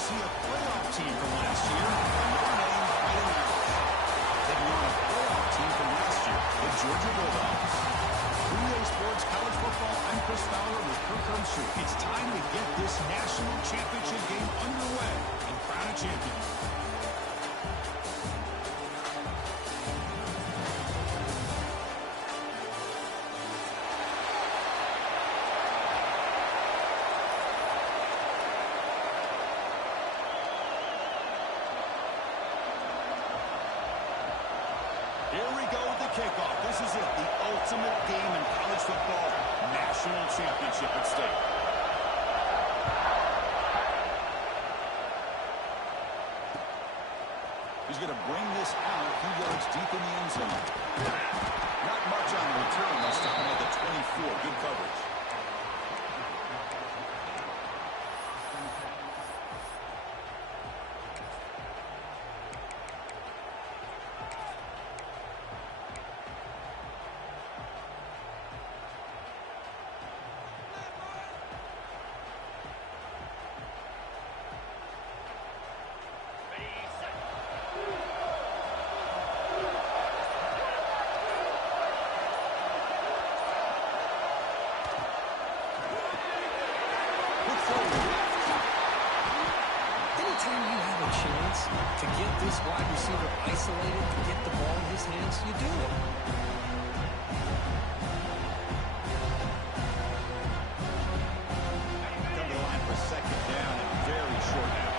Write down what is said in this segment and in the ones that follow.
see a playoff team from last year, and their name fighting out. Taking on a playoff team from last year, the Georgia Bulldogs. UGA Sports College Football, I'm Chris Fowler with Kirk Herbstreit. It's time to get this national championship game underway and crown a champion. Here we go with the kickoff. This is it, the ultimate game in college football. National championship at stake. He's going to bring this out a few yards deep in the end zone. Not much on the return this time at the 24. Good coverage. Anytime you have a chance to get this wide receiver isolated, to get the ball in his hands, you do it. Come to the line for second down and very short now.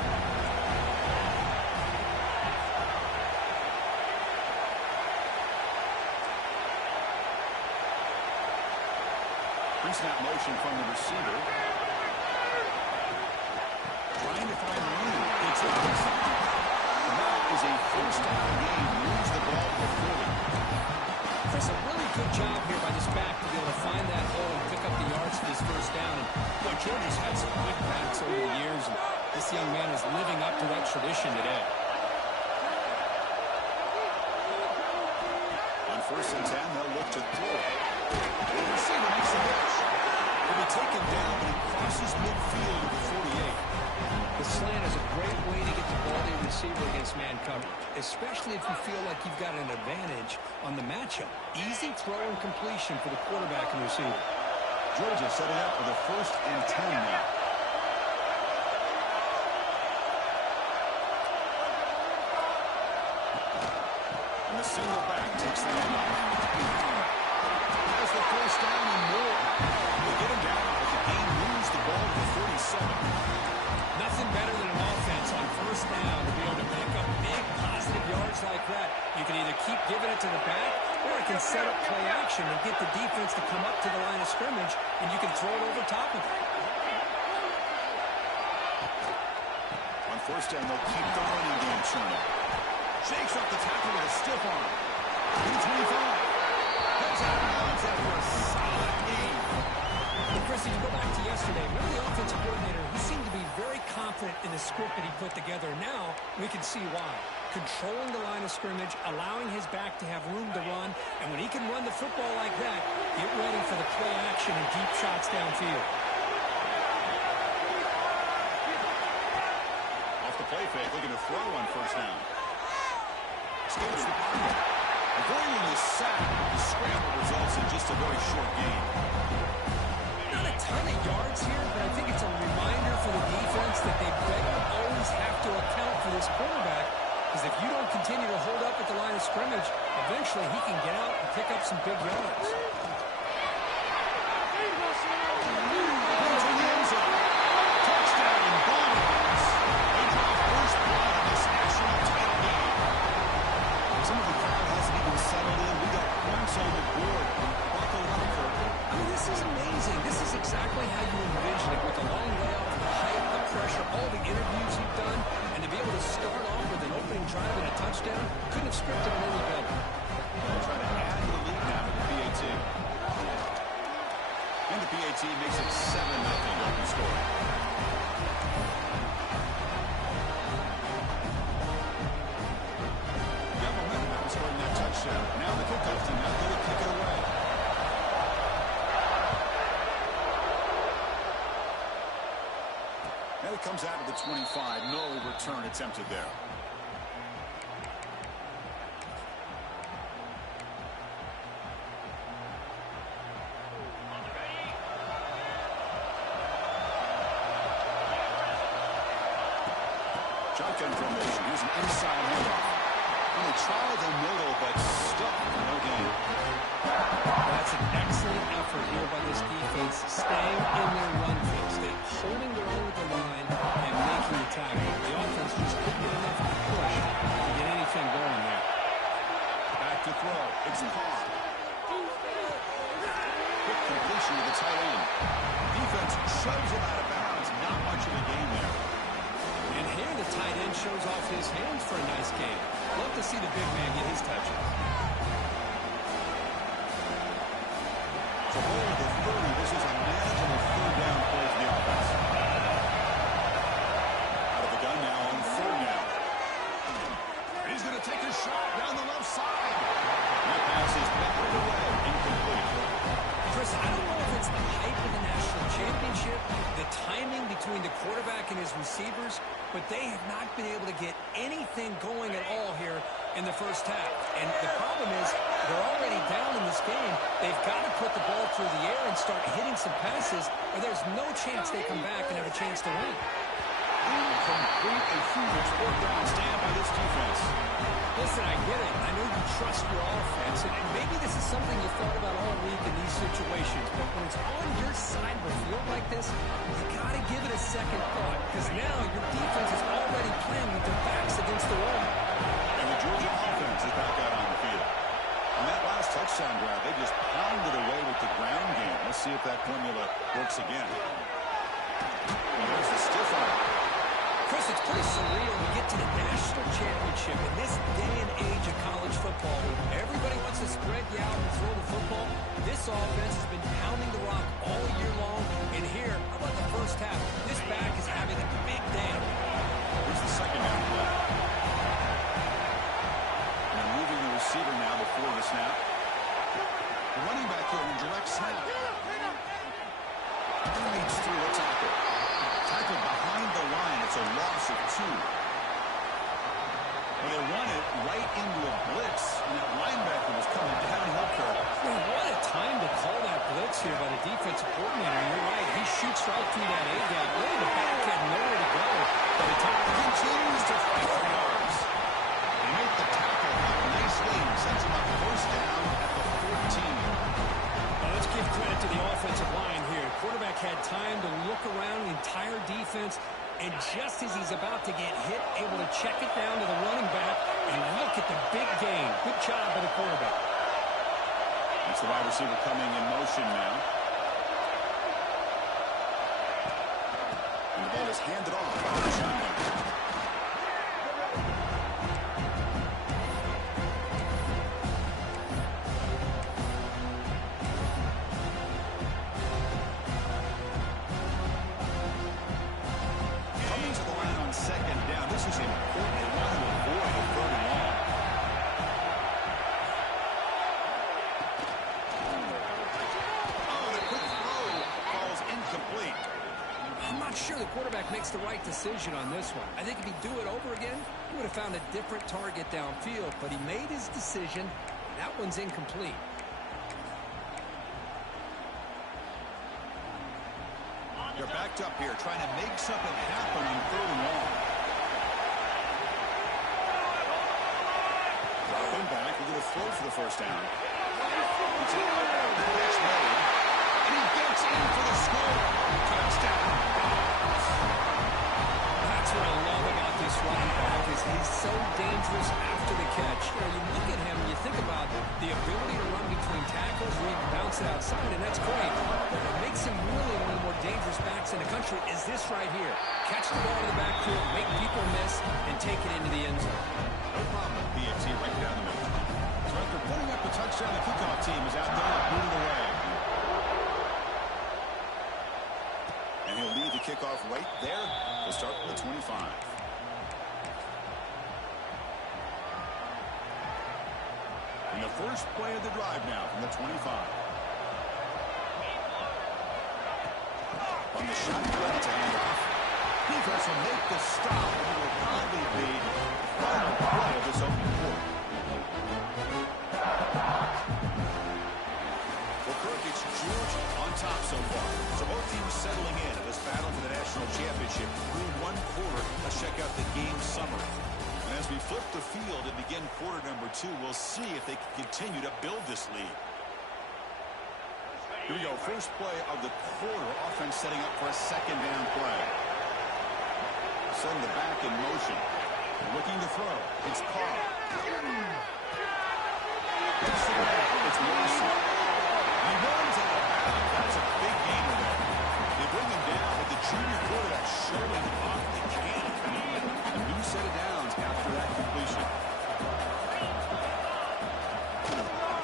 Pre-snap motion from the receiver. Trying to find room. It's a that is a first down gain. Moves the ball to 40. Chris, a really good job here by this back to be able to find that hole and pick up the yards for this first down. And boy, Georgia's had some good backs over the years, and this young man is living up to that tradition today. On 1st and 10, they'll look to throw. The receiver makes the catch. He'll be taken down, but he crosses midfield to the 48. The slant is a great way to get the ball to your receiver against man cover, especially if you feel like you've got an advantage on the matchup. Easy throw and completion for the quarterback and receiver. Georgia setting up for the 1st and 10 now. And the single back takes the handoff. Has the first down and more. They get him down, but the game moves the ball to the 47. Nothing better than an offense on 1st down to be able to pick up big positive yards like that. You can either keep giving it to the back, or it can set up play action and get the defense to come up to the line of scrimmage, and you can throw it over top of it. On 1st down, they'll keep the running game churning. Shakes up the tackle with a stiff arm. 225. Goes out of bounds after a solid gain. And Chris, if you go back to yesterday, remember the offensive coordinator, he seemed to be very confident in the script that he put together. Now we can see why. Controlling the line of scrimmage, allowing his back to have room to run, and when he can run the football like that, get ready for the play action and deep shots downfield. Off the play fake, looking to throw on 1st down. Escapes the pocket. Avoiding the sack, the scramble results in just a very short gain. Not a ton of yards here, but I think it's a reminder for the defense that they better always have to account for this quarterback, because if you don't continue to hold up at the line of scrimmage, eventually he can get out and pick up some big yards. Touchdown in Bulldogs. They draw first blood in this national title game. Some of the crowd hasn't even settled in. We got points on the board. Buckle up, Kirk. I mean, this is amazing. This is exactly how you envision it, with the long layoff, the height, the pressure, all the interviews you've done, and to be able to start off with an opening drive and a touchdown, couldn't have scripted it any better. They'll try to add to the lead now with the PAT. And the PAT makes it 7-0 open score. Got momentum after scoring that touchdown. Now the kickoff team out there to kick it away. Now the comes out to the 25. No return attempted there. Shotgun formation. Here's an inside handoff. And they try the middle, but stuck. No gain. That's an excellent effort here by this defense, staying in their run fix, holding their own with the line and making the tackle. The offense just couldn't get enough of a push to get anything going there. Back to throw. It's Carr. Quick completion to the tight end. Defense shoves him out of bounds. Not much of a gain there. And here the tight end shows off his hands for a nice game. Love to see the big man get his touches. So ball at the 30. This is a manageable third down play for the offense. Out of the gun now on third down. He's going to take a shot down the left side. That pass is batted away. Incomplete. Chris, I don't know if it's the hype of the national championship, the timing between the quarterback and his receivers, but they have not been able to get anything going at all here in the first half. And the problem is they're already down in this game. They've got to put the ball through the air and start hitting some passes, or there's no chance they come back and have a chance to win. Incomplete. A huge fourth down stand by this defense. Listen, I get it. I know you trust your offense, and maybe this is something you thought about all week in these situations, but when it's on your side of a field like this, you got to give it a second thought, because now your defense is already playing with their backs against the wall. And the Georgia offense is back out on the field. On that last touchdown drive, they just pounded away with the ground game. Let's see if that formula works again. And there's the stiff arm. Chris, it's pretty surreal to get to the national championship in this day and age of college football. Everybody wants to spread you out and throw the football. This offense has been pounding the rock all year long. And here, how about the first half? This back is having a big day. Here's the second down play. And moving the receiver now before the snap. The running back here in direct snap. Leads through a tackle. Tackle behind the line. It's a loss of 2. Well, they run it right into a blitz, and that linebacker was coming downhill curve. Well, what a time to call that blitz here by the defensive coordinator. You're right. He shoots right through that A-gap. Really, the back had nowhere to go. But the top Continues to fight for yards. They make the tackle up nicely and sends him up first down at the 14. Let's give credit to the offensive line here. Quarterback had time to look around the entire defense, and just as he's about to get hit, able to check it down to the running back, and look at the big gain. Good job by the quarterback. That's the wide receiver coming in motion now. And the ball is handed off by the shotgun. Makes the right decision on this one. I think if he'd do it over again, he would have found a different target downfield, but he made his decision. That one's incomplete. They're backed up here, trying to make something happen on 3rd and long. Dropping back, we're going to throw for the first down. It's an catch made, and he gets in for the score. Touchdown. That's what I love about this running back is he's so dangerous after the catch. You know, you look at him and you think about the ability to run between tackles or even bounce it outside, and that's great. But what makes him really one of the more dangerous backs in the country is this right here. Catch the ball in the backfield, make people miss, and take it into the end zone. No problem. BFT right down the middle. So after putting up a touchdown, the kickoff team is out there booting away. And he'll lead the kickoff right there to start from the 25. And the first play of the drive now from the 25. On the shotgun to hand off. He defense will make the stop, and it will probably be the final play of this opening quarter. Well, Kirk, it's Georgia on top so far. So both teams settling in this battle for the national championship through one quarter. Let's check out the game summary. And as we flip the field and begin quarter number 2, we'll see if they can continue to build this lead. Here we go. First play of the quarter. Offense setting up for a second down play. Send the back in motion. Looking to throw. It's Carr. It's Wilson. He runs out of bounds. That's a big gainer there. They bring him down with the junior quarterback showing off the cannon. A new set of downs after that completion.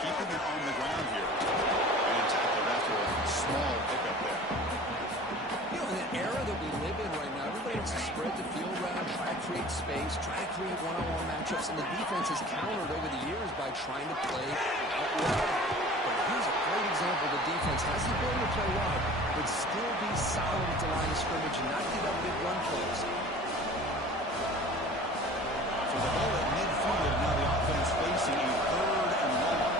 Keeping it on the ground here. And tackle after a small pickup there. You know, in the era that we live in right now, everybody wants to spread the field around, try to create space, try to create one-on-one matchups, and the defense has countered over the years by trying to play out wide. But here's a great example. The defense has the ability to play wide, but still be solid at the line of scrimmage and not give up big run plays. So the ball at midfield, now the offense facing a 3rd and long.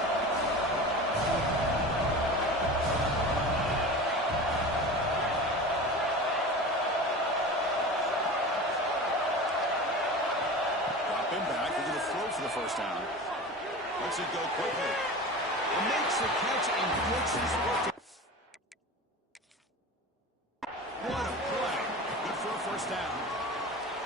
Dropping back, looking to throw for the first down. Lets it go quickly. And makes the catch and flicks his foot. What a play. Good for a first down.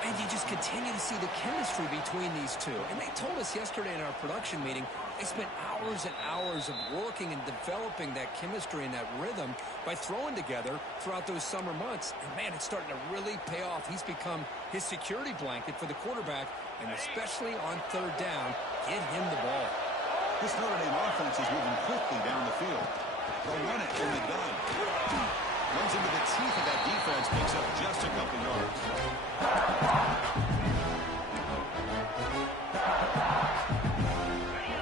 And you just continue to see the chemistry between these two. And they told us yesterday in our production meeting, they spent hours and hours of working and developing that chemistry and that rhythm by throwing together throughout those summer months. And, man, it's starting to really pay off. He's become his security blanket for the quarterback, and especially on 3rd down, get him the ball. This Notre Dame offense is moving quickly down the field. They'll run it in the gun. Runs into the teeth of that defense, picks up just a couple yards.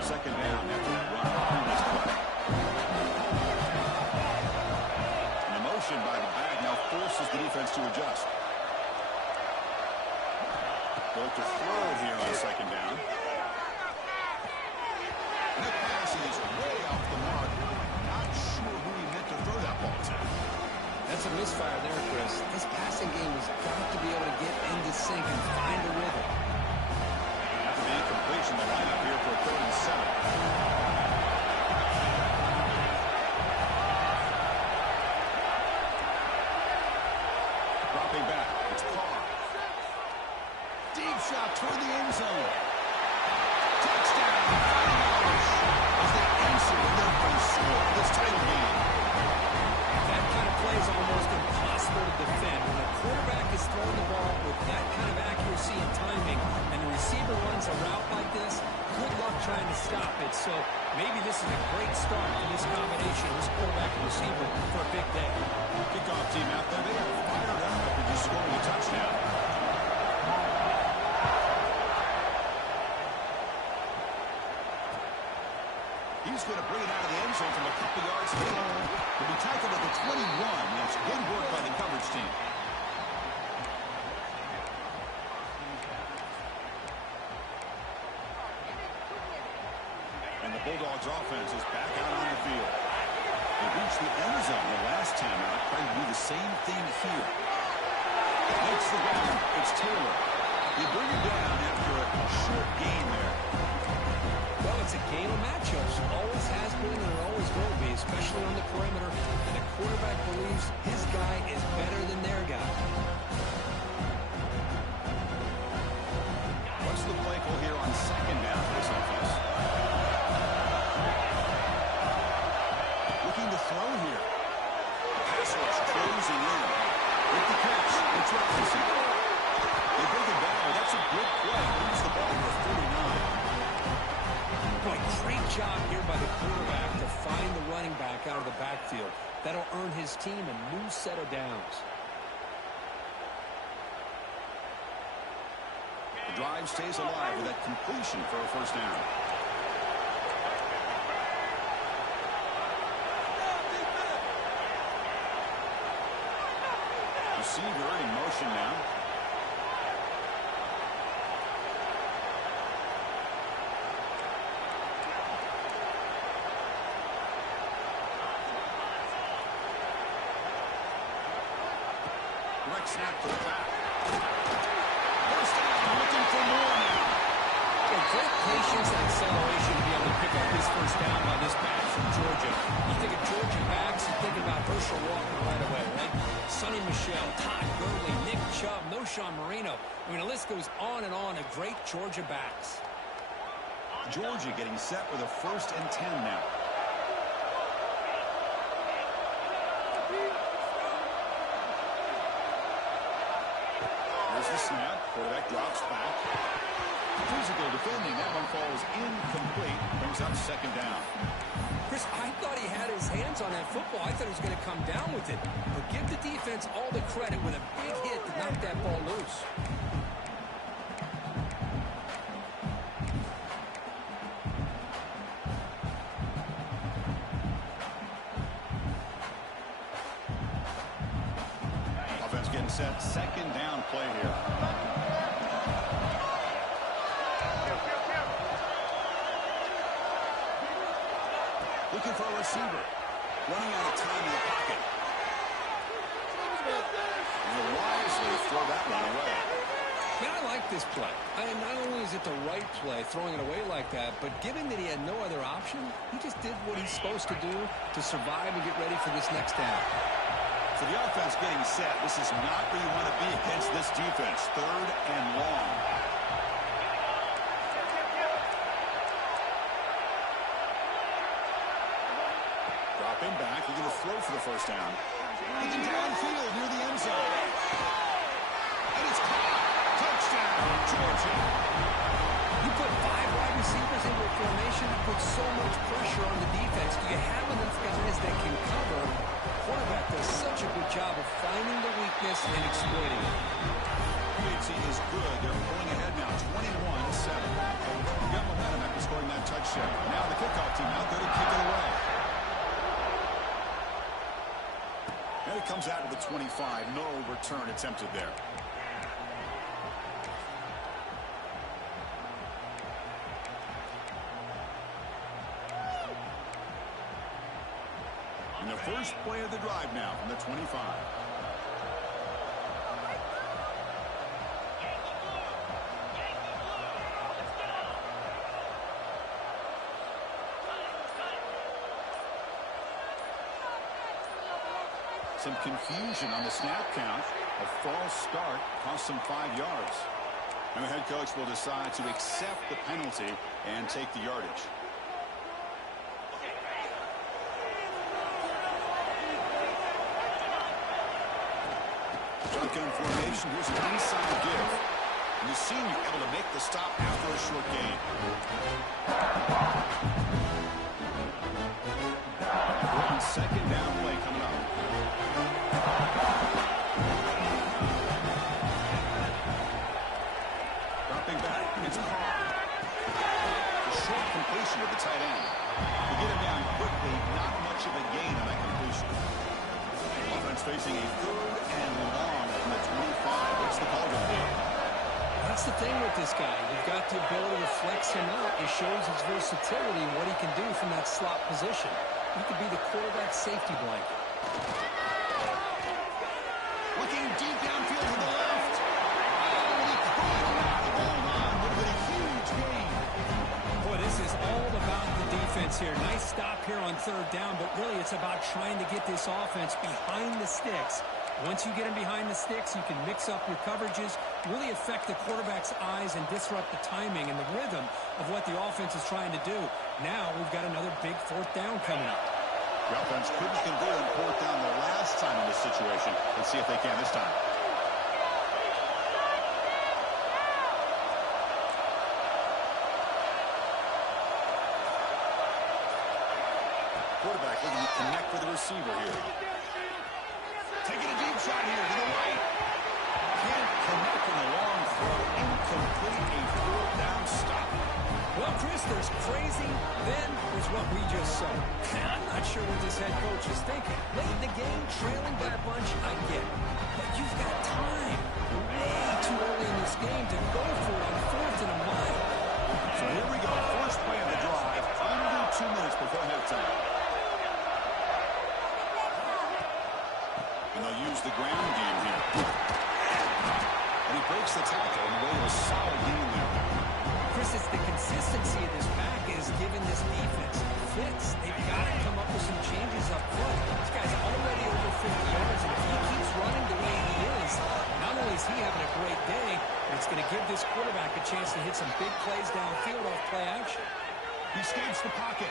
Second down after that run on this play. And the motion by the back now forces the defense to adjust. Both to throw it here on second down. And that pass is way off the mark. Not sure who he meant to throw that ball to. That's a misfire there, Chris. This passing game has got to be able to get into sync and find a rhythm. After the incompletion, the lineup here for a 3rd and 7. Dropping back, it's Carr. Deep shot toward the end zone. Touchdown! As they answer their first score this title game. That kind of play is almost impossible to defend. When a quarterback is throwing the ball with that kind of accuracy and timing, and the receiver runs a route like this, good luck trying to stop it. So maybe this is a great start for this combination, this quarterback and receiver, for a big day. Kickoff team out there, they are fired up after just scoring a touchdown. He's going to bring it out of the end zone from a couple yards later. He'll be tackled at the 21. That's good work by the coverage team. And the Bulldogs offense is back out on the field. They reached the end zone the last time out, trying to do the same thing here. Makes the ground. It's Taylor. They bring him down after a short gain there. Well, it's a game of matchups. Always has been and it always will be, especially on the perimeter. And the quarterback believes his guy is better than their guy. What's the play call here on second down for this offense? Looking to throw here. Pass rush closing in. With the catch, it's Robinson. They bring it down. That's a good play. Moves the ball to 49. Boy, great job here by the quarterback to find the running back out of the backfield. That'll earn his team a new set of downs. The drive stays alive with that completion for a first down. Receiver in motion now. Direct snap to the back. First down, looking for more now. Great patience and acceleration to be able to pick up this first down by this back from Georgia. You think of Georgia backs, you think about Herschel Walker right away, right? Sonny Michel, Todd Gurley, Nick Chubb, Noshawn Marino. I mean, the list goes on and on of great Georgia backs. Georgia getting set with a 1st and 10 now. Here's the snap. Quarterback drops back. Physical defending. That one falls incomplete. Brings up 2nd down. Chris, I thought he had his hands on that football. I thought he was going to come down with it. But give the defense all the credit with a big hit to knock that ball loose. Offense getting set. 2nd down play here. Looking for a receiver. Running out of time in the pocket. And he'll wisely throw that one away. Man, I like this play. Not only is it the right play, throwing it away like that, but given that he had no other option, he just did what he's supposed to do to survive and get ready for this next down. For the offense getting set, this is not where you want to be against this defense. 3rd and long. Dropping back, looking to throw for the 1st down. Looking downfield near the end zone. And it's caught. Touchdown, Georgia. You put 5 wide receivers into a formation, that puts so much pressure on the defense. Do you have enough guys that can cover? Quarterback does such a good job of finding the weakness and exploiting it. UGA is good. They're pulling ahead now, 21-7. Got momentum after scoring that touchdown. Now the kickoff team out there to kick it away. And it comes out to the 25. No return attempted there. And the first play of the drive now from the 25. Some confusion on the snap count. A false start cost them 5 yards. And the head coach will decide to accept the penalty and take the yardage. Shotgun formation. Here's an inside give. And the senior able to make the stop after a short gain. 2nd down play coming up. Dropping back. It's caught. A short completion with the tight end. To get him down quickly, not much of a gain on that completion. Offense facing a 3rd and long from the 25. What's the call going to be? That's the thing with this guy. You've got the ability to flex him out. It shows his versatility and what he can do from that slot position. He could be the quarterback safety blanket. Looking deep downfield to the left. Oh, he caught it. Hold on. Would have been a huge gain. Boy, this is all about the defense here. Nice stop here on 3rd down, but really it's about trying to get this offense behind the sticks. Once you get him behind the sticks, you can mix up your coverages, really affect the quarterback's eyes and disrupt the timing and the rhythm of what the offense is trying to do. Now we've got another big 4th down coming up. The offense couldn't convert on 4th down the last time in this situation. Let's see if they can this time. Quarterback looking to connect with the receiver here. Taking a deep shot here to the right. Can't connect in a long throw. Incomplete, a 4th down stop. Well, Chris, there's crazy, then there's what we just saw. I'm not sure what this head coach is thinking. Late in the game, trailing by a bunch, I get it. But you've got time. Way too early in this game to go for it on 4th and a mile. So here we go. First play of the drive. Under 2 minutes before halftime. And they'll use the ground game here. And he breaks the tackle on the way to a solid gain there. Chris, it's the consistency of this pack is giving this defense fits. They've got to come up with some changes up front. This guy's already over 50 yards, and if he keeps running the way he is, not only is he having a great day, but it's going to give this quarterback a chance to hit some big plays downfield off play action. He escapes the pocket.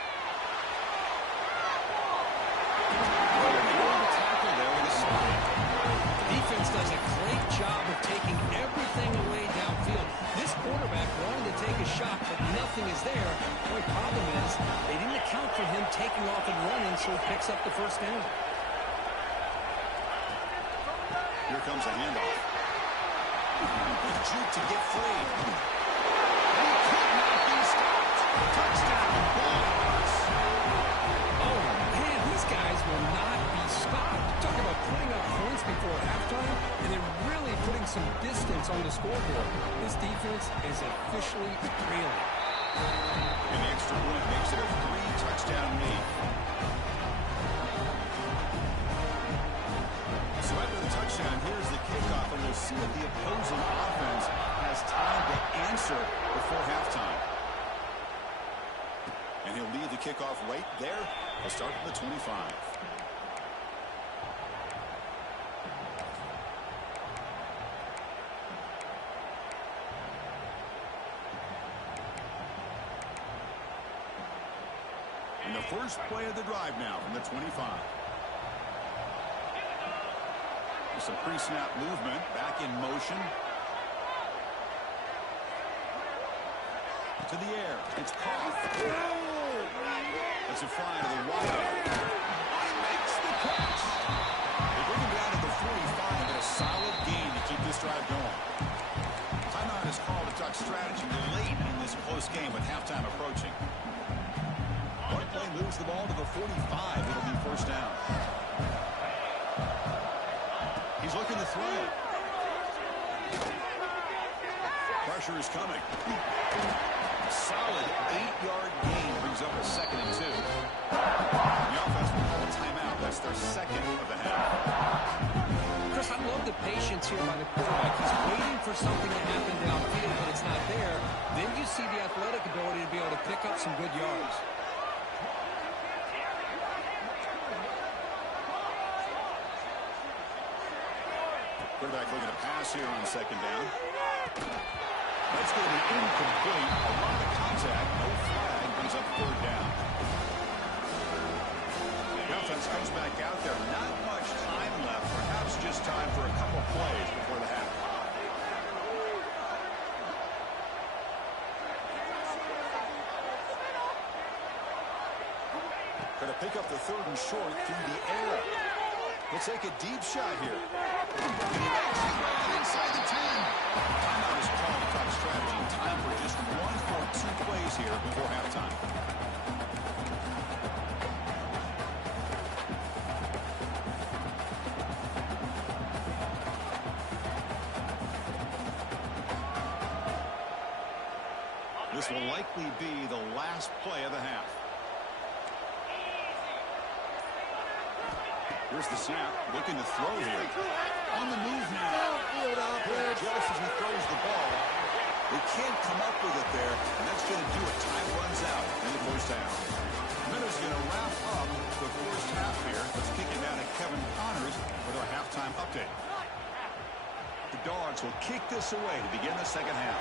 Defense does a great job of taking everything away downfield. This quarterback wanted to take a shot, but nothing is there. The only problem is they didn't account for him taking off and running, so he picks up the first down. Here comes a handoff. Good juke to get free. He could not be stopped. Touchdown, Bulldogs. Oh, man, these guys will not be stopped. Talking about putting up points before halftime, and then really putting some distance on the scoreboard. This defense is officially trailing. And the extra point makes it a 3-touchdown lead. So after the touchdown, here's the kickoff, and we'll see if the opposing offense has time to answer before halftime. And he'll lead the kickoff right there. He'll start from the 25. And the first play of the drive now from the 25. Some pre-snap movement, back in motion. To the air, it's caught. That's a fly to the wide. Makes the catch. They bring him down to the 45, and a solid gain to keep this drive going. Timeout is called to talk strategy late in this close game with halftime approaching. One play moves the ball to the 45. It'll be first down. He's looking to throw. Pressure is coming. A solid 8-yard gain brings up a 2nd and 2. The offense will call a timeout. That's their second of the half. Chris, I love the patience here by the quarterback. He's waiting for something to happen downfield, but it's not there. Then you see the athletic ability to be able to pick up some good yards. Quarterback looking to pass here on 2nd down. That's going to be incomplete. A lot of contact. No flag. Brings up 3rd down. The offense comes back out there. Not much time left. Perhaps just time for a couple plays before the half. Going to pick up the 3rd and short through the air. We'll take a deep shot here. Inside the 10. Timeout is called to talk strategy. Time for just 1 or 2 plays here before halftime. This will likely be the last play of the half. Here's the snap, looking to throw here. On the move now. Just as he throws the ball, they can't come up with it there, and that's going to do it. Time runs out in the first half. Minutes going to wrap up the first half here. Let's kick it down to Kevin Connors with our halftime update. The Dogs will kick this away to begin the second half.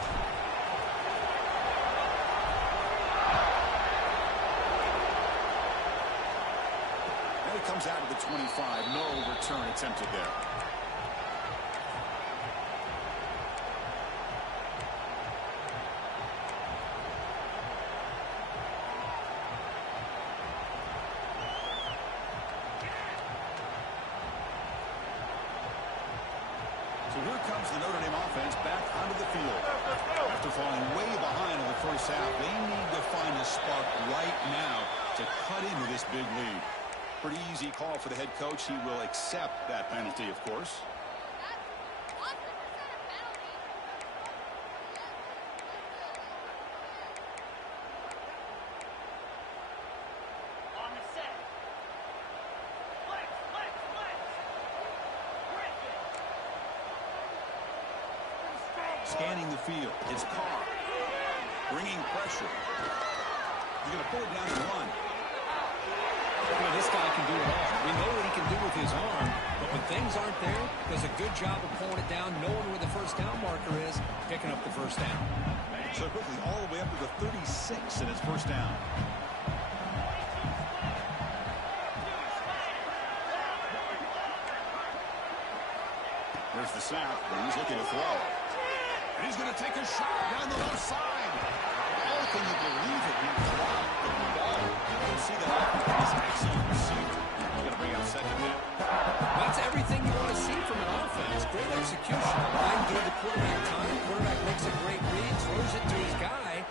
Comes out of the 25. No return attempted there. So here comes the Notre Dame offense back onto the field. After falling way behind in the first half, they need to find a spark right now to cut into this big lead. Pretty easy call for the head coach. He will accept that penalty, of course. Scanning the field. It's Carr. Bringing pressure. He's going to pull it down and run. Well, this guy can do it all. We know what he can do with his arm, but when things aren't there, does a good job of pulling it down, knowing where the first down marker is, picking up the first down. So quickly all the way up to the 36 in his first down. There's the snap, and he's looking to throw. And he's going to take a shot down the left side. Oh, can you believe it? He dropped the ball. You can see that he's an excellent receiver. He's going to bring out second down. That's everything you want to see from an offense. Great execution. Line gave the quarterback time. Quarterback makes a great read, throws it to his guy,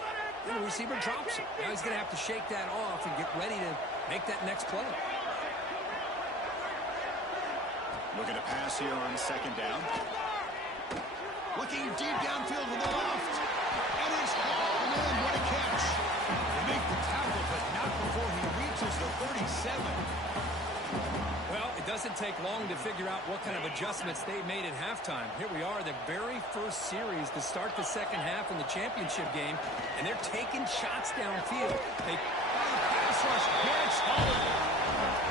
and the receiver drops it. Now he's going to have to shake that off and get ready to make that next play. Looking to pass here on second down. Looking deep downfield to the left. And it's hauled in. What a catch. They make the tackle, but not before he reaches the 37. Well, it doesn't take long to figure out what kind of adjustments they made at halftime. Here we are, the very first series to start the second half in the championship game, and they're taking shots downfield. They pass rush gets home.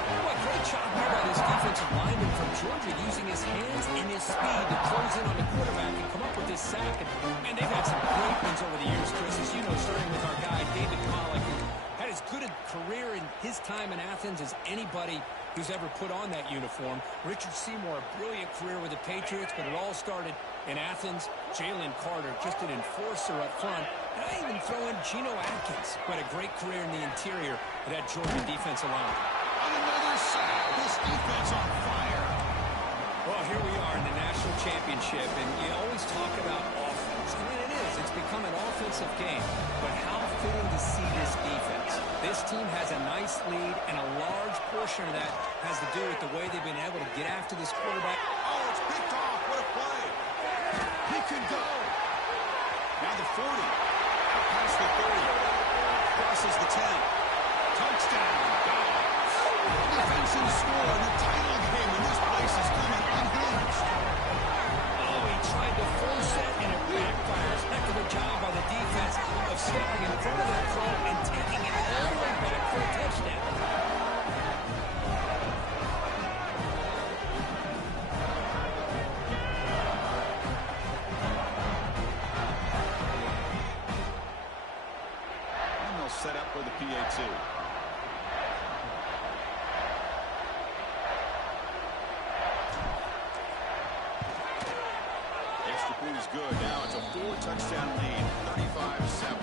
What a great job here by this defensive lineman from Georgia, using his hands and his speed to close in on the quarterback and come up with this sack. And they've had some great ones over the years, Chris, as you know, starting with our guy, David Pollock, who had as good a career in his time in Athens as anybody who's ever put on that uniform. Richard Seymour, a brilliant career with the Patriots, but it all started in Athens. Jalen Carter, just an enforcer up front. And I even throw in Geno Atkins, who had a great career in the interior of that Georgia defensive line. Another sack. This defense on fire. Well, here we are in the national championship, and you always talk about offense. I mean, it is. It's become an offensive game. But how fitting to see this defense. This team has a nice lead, and a large portion of that has to do with the way they've been able to get after this quarterback. Oh, it's picked off. What a play. He could go. Now the 40. Out past the 30. Crosses the 10. Touchdown. Defensive score in the title game, and this place is coming unhinged. Oh, he tried to force it, and it backfires. Heck of a job by the defense of stepping in front of that throw and taking it all the way back for a touchdown. And they'll set up for the PAT. Is good. Now it's a 4-touchdown lead, 35-7.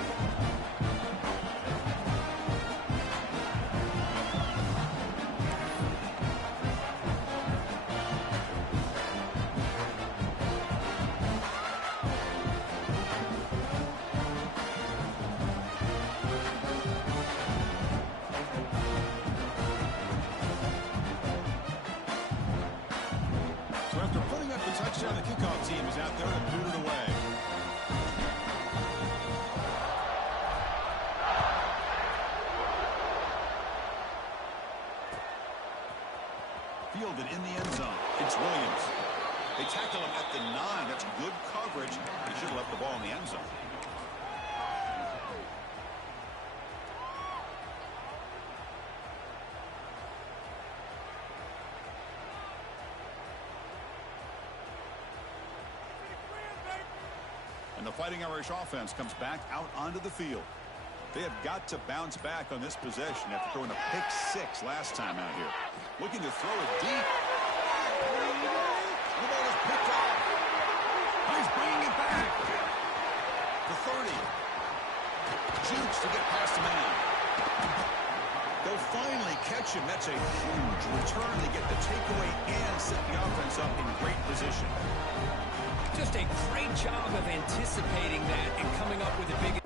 So after putting up the touchdown, the kickoff team is out there to boot it away. Fielded in the end zone. It's Williams. They tackle him at the 9. That's good coverage. He should have left the ball in the end zone. And the Fighting Irish offense comes back out onto the field. They have got to bounce back on this possession after throwing a pick 6 last time out here. Looking to throw it deep. The ball is picked off. He's bringing it back. The 30. Jukes to get past the man. They'll finally catch him. That's a huge return. They get the takeaway and set the offense up in great position. Just a great job of anticipating that and coming up with a big